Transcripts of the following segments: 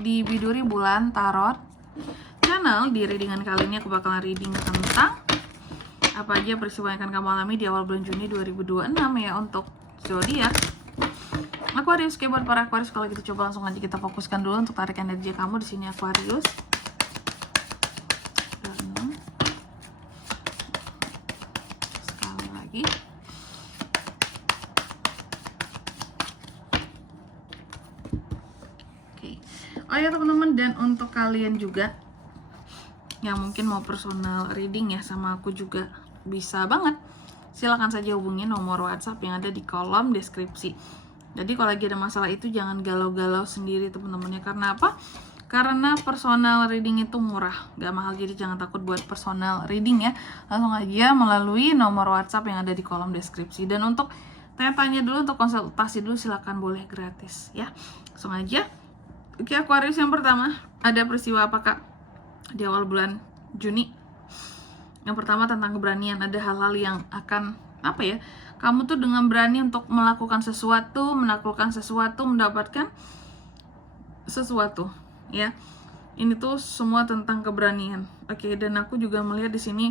di Biduri Bulan Tarot Channel. Di readingan kali ini aku bakalan reading tentang apa aja peristiwa yang akan kamu alami di awal bulan Juni 2026 ya untuk zodiak Aquarius. Oke, buat para Aquarius, kalau gitu coba langsung aja kita fokuskan dulu untuk tarik energi kamu di sini Aquarius. Dan sekali lagi. Oh ya teman-teman, dan untuk kalian juga yang mungkin mau personal reading ya sama aku juga bisa banget. Silahkan saja hubungi nomor WhatsApp yang ada di kolom deskripsi. Jadi kalau lagi ada masalah itu jangan galau-galau sendiri teman-teman ya. Karena apa? Karena personal reading itu murah, gak mahal, jadi jangan takut buat personal reading ya. Langsung aja melalui nomor WhatsApp yang ada di kolom deskripsi. Dan untuk tanya-tanya dulu, untuk konsultasi dulu silakan, boleh gratis ya. Langsung aja. Oke Aquarius, yang pertama, ada peristiwa apakah di awal bulan Juni? Yang pertama tentang keberanian. Ada hal-hal yang akan apa ya, kamu tuh dengan berani untuk melakukan sesuatu, menaklukkan sesuatu, mendapatkan sesuatu ya. Ini tuh semua tentang keberanian. Oke, dan aku juga melihat di sini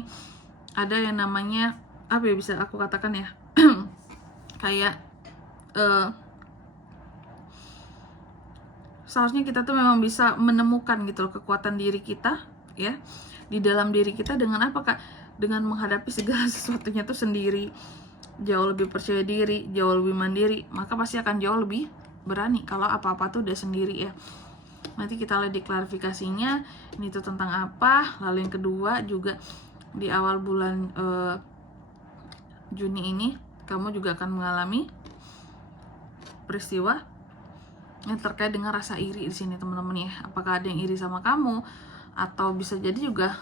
ada yang namanya apa ya, bisa aku katakan ya kayak seharusnya kita tuh memang bisa menemukan gitu loh kekuatan diri kita ya di dalam diri kita dengan apa Kak? Dengan menghadapi segala sesuatunya tuh sendiri, jauh lebih percaya diri, jauh lebih mandiri, maka pasti akan jauh lebih berani kalau apa-apa tuh udah sendiri ya. Nanti kita lihat di klarifikasinya ini tuh tentang apa. Lalu yang kedua juga di awal bulan Juni ini kamu juga akan mengalami peristiwa yang terkait dengan rasa iri di sini teman-teman ya. Apakah ada yang iri sama kamu, atau bisa jadi juga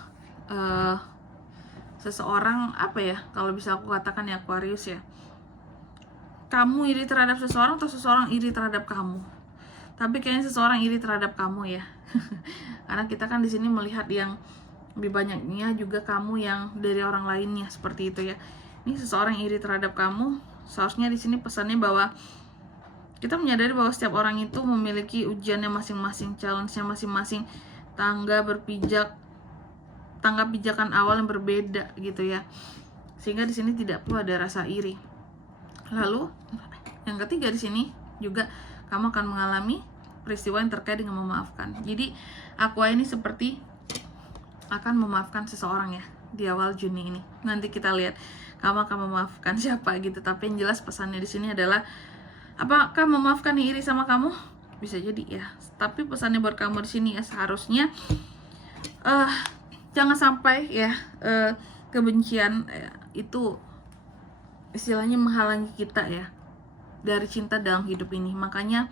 seseorang apa ya, kalau bisa aku katakan ya Aquarius ya, kamu iri terhadap seseorang atau seseorang iri terhadap kamu. Tapi kayaknya seseorang iri terhadap kamu ya. Karena kita kan di sini melihat yang lebih banyaknya juga kamu yang dari orang lainnya, seperti itu ya. Ini seseorang iri terhadap kamu. Seharusnya di sini pesannya bahwa kita menyadari bahwa setiap orang itu memiliki ujiannya masing-masing, challenge-nya masing-masing, tangga pijakan awal yang berbeda gitu ya. Sehingga di sini tidak perlu ada rasa iri. Lalu yang ketiga di sini juga kamu akan mengalami peristiwa yang terkait dengan memaafkan. Jadi Aqua ini seperti akan memaafkan seseorang ya di awal Juni ini. Nanti kita lihat kamu akan memaafkan siapa gitu. Tapi yang jelas pesannya di sini adalah, apakah memaafkan yang iri sama kamu? Bisa jadi ya. Tapi pesannya buat kamu di sini ya, seharusnya jangan sampai ya kebencian itu istilahnya menghalangi kita ya dari cinta dalam hidup ini. Makanya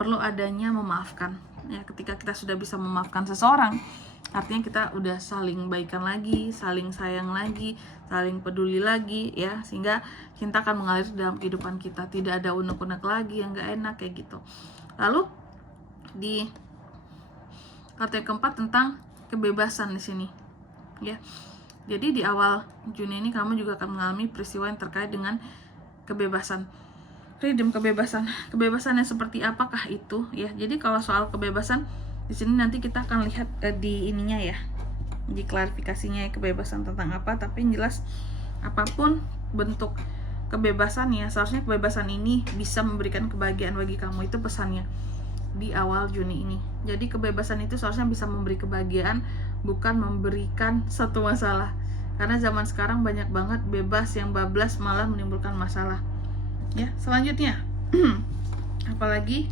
perlu adanya memaafkan ya. Ketika kita sudah bisa memaafkan seseorang, artinya kita udah saling baikan lagi, saling sayang lagi, saling peduli lagi ya, sehingga cinta akan mengalir dalam kehidupan kita, tidak ada unek-unek lagi yang gak enak kayak gitu. Lalu di kartu yang keempat tentang kebebasan di sini ya. Jadi di awal Juni ini kamu juga akan mengalami peristiwa yang terkait dengan kebebasan. Freedom, kebebasan yang seperti apakah itu ya. Jadi kalau soal kebebasan di sini nanti kita akan lihat di ininya ya, di klarifikasinya ya, kebebasan tentang apa. Tapi yang jelas apapun bentuk kebebasan ya, seharusnya kebebasan ini bisa memberikan kebahagiaan bagi kamu. Itu pesannya di awal Juni ini. Jadi kebebasan itu seharusnya bisa memberi kebahagiaan, bukan memberikan satu masalah. Karena zaman sekarang banyak banget bebas yang bablas malah menimbulkan masalah ya. Selanjutnya apalagi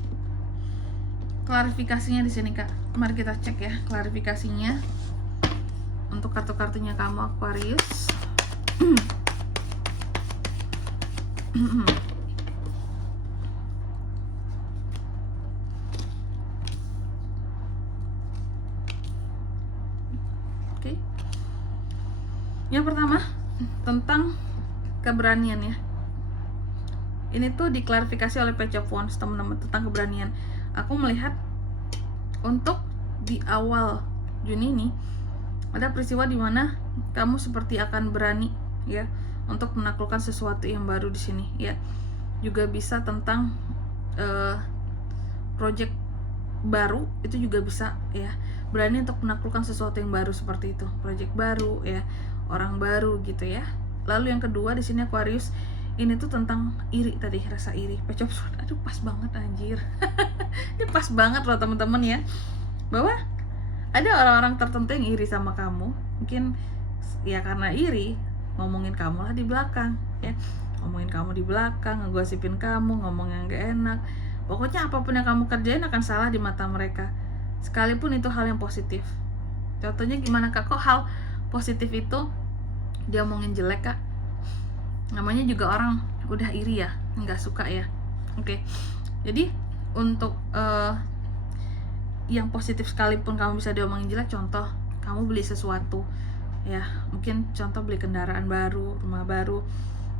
klarifikasinya di sini Kak. Mari kita cek ya klarifikasinya untuk kartu-kartunya kamu Aquarius. Oke. Yang pertama tentang keberanian ya. Ini tuh diklarifikasi oleh Page of Wands teman-teman tentang keberanian. Aku melihat untuk di awal Juni ini ada peristiwa di mana kamu seperti akan berani ya untuk menaklukkan sesuatu yang baru di sini ya. Juga bisa tentang project baru itu juga bisa ya, berani untuk menaklukkan sesuatu yang baru seperti itu, project baru ya, orang baru gitu ya. Lalu yang kedua di sini Aquarius, ini tuh tentang iri tadi, rasa iri, pecop suara. Aduh pas banget anjir. Ini pas banget loh teman-teman ya, bahwa ada orang-orang tertentu yang iri sama kamu, mungkin ya karena iri ngomongin kamu lah di belakang ya, ngomongin kamu di belakang, ngegosipin kamu, ngomong yang gak enak. Pokoknya apapun yang kamu kerjain akan salah di mata mereka, sekalipun itu hal yang positif. Contohnya gimana kak, kok hal positif itu dia omongin jelek kak? Namanya juga orang udah iri ya, nggak suka ya. Oke. Jadi untuk yang positif sekalipun kamu bisa diomongin jelek, contoh kamu beli sesuatu ya, mungkin contoh beli kendaraan baru, rumah baru,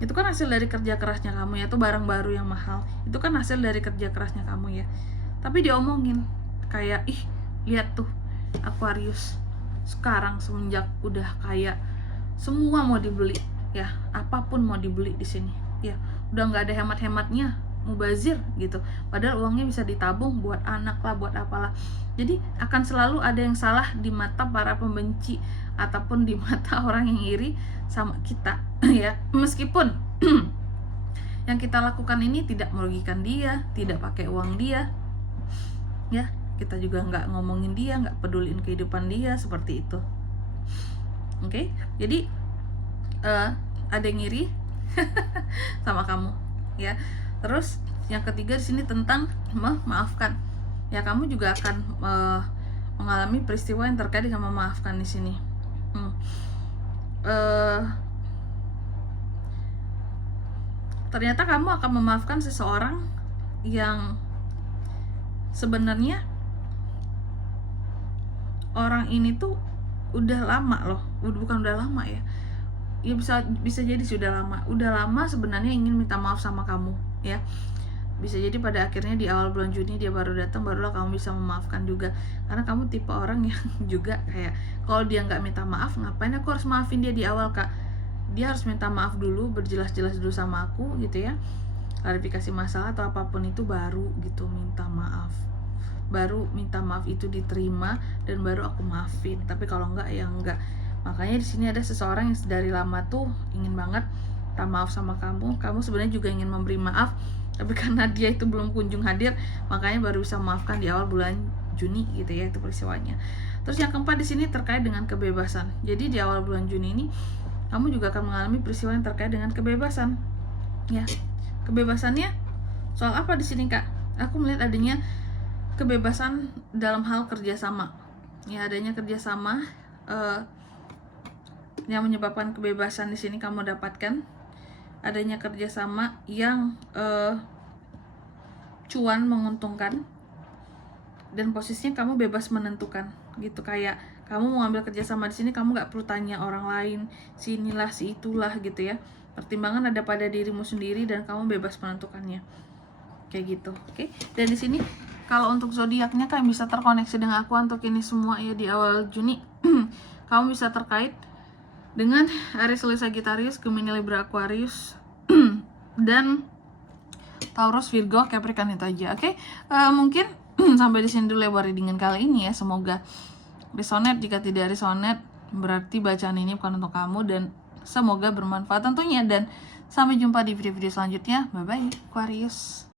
itu kan hasil dari kerja kerasnya kamu ya, itu barang baru yang mahal, itu kan hasil dari kerja kerasnya kamu ya. Tapi diomongin kayak, ih lihat tuh Aquarius sekarang semenjak udah kaya semua mau dibeli ya, apapun mau dibeli di sini ya, udah nggak ada hemat-hematnya, mubazir gitu, padahal uangnya bisa ditabung buat anak lah, buat apalah. Jadi akan selalu ada yang salah di mata para pembenci ataupun di mata orang yang iri sama kita ya, meskipun yang kita lakukan ini tidak merugikan dia, tidak pakai uang dia ya, kita juga nggak ngomongin dia, nggak peduliin kehidupan dia seperti itu. Oke, jadi ada yang iri sama kamu ya. Terus yang ketiga di sini tentang memaafkan ya, kamu juga akan mengalami peristiwa yang terkait dengan memaafkan di sini. Ternyata kamu akan memaafkan seseorang yang sebenarnya orang ini tuh udah lama loh, bukan udah lama ya, ya bisa jadi sudah lama sebenarnya ingin minta maaf sama kamu ya. Bisa jadi pada akhirnya di awal bulan Juni dia baru datang, barulah kamu bisa memaafkan juga, karena kamu tipe orang yang juga kayak, kalau dia nggak minta maaf, ngapain aku harus maafin dia di awal kak? Dia harus minta maaf dulu, berjelas-jelas dulu sama aku gitu ya, klarifikasi masalah atau apapun itu, baru gitu minta maaf, baru minta maaf itu diterima dan baru aku maafin. Tapi kalau enggak ya enggak. Makanya di sini ada seseorang yang dari lama tuh ingin banget minta maaf sama kamu sebenarnya juga ingin memberi maaf, tapi karena dia itu belum kunjung hadir, makanya baru bisa memaafkan di awal bulan Juni gitu ya, itu peristiwanya. Terus yang keempat di sini terkait dengan kebebasan. Jadi di awal bulan Juni ini kamu juga akan mengalami peristiwa yang terkait dengan kebebasan ya. Kebebasannya soal apa di sini kak? Aku melihat adanya kebebasan dalam hal kerjasama ya, adanya kerjasama yang menyebabkan kebebasan di sini kamu dapatkan, adanya kerjasama yang cuan menguntungkan, dan posisinya kamu bebas menentukan gitu. Kayak kamu mau ambil kerjasama di sini, kamu nggak perlu tanya orang lain, sinilah si itulah gitu ya. Pertimbangan ada pada dirimu sendiri dan kamu bebas menentukannya kayak gitu. Oke. Dan di sini kalau untuk zodiaknya kalian bisa terkoneksi dengan aku untuk ini semua ya di awal Juni. Kamu bisa terkait dengan Aries, Leo, Sagittarius, Gemini, Libra, Aquarius dan Taurus, Virgo, Capricorn, itu aja. Oke. Mungkin sampai di sini dulu lebar readingan kali ini ya. Semoga resonate. Jika tidak resonate, berarti bacaan ini bukan untuk kamu, dan semoga bermanfaat tentunya. Dan sampai jumpa di video-video selanjutnya. Bye bye Aquarius.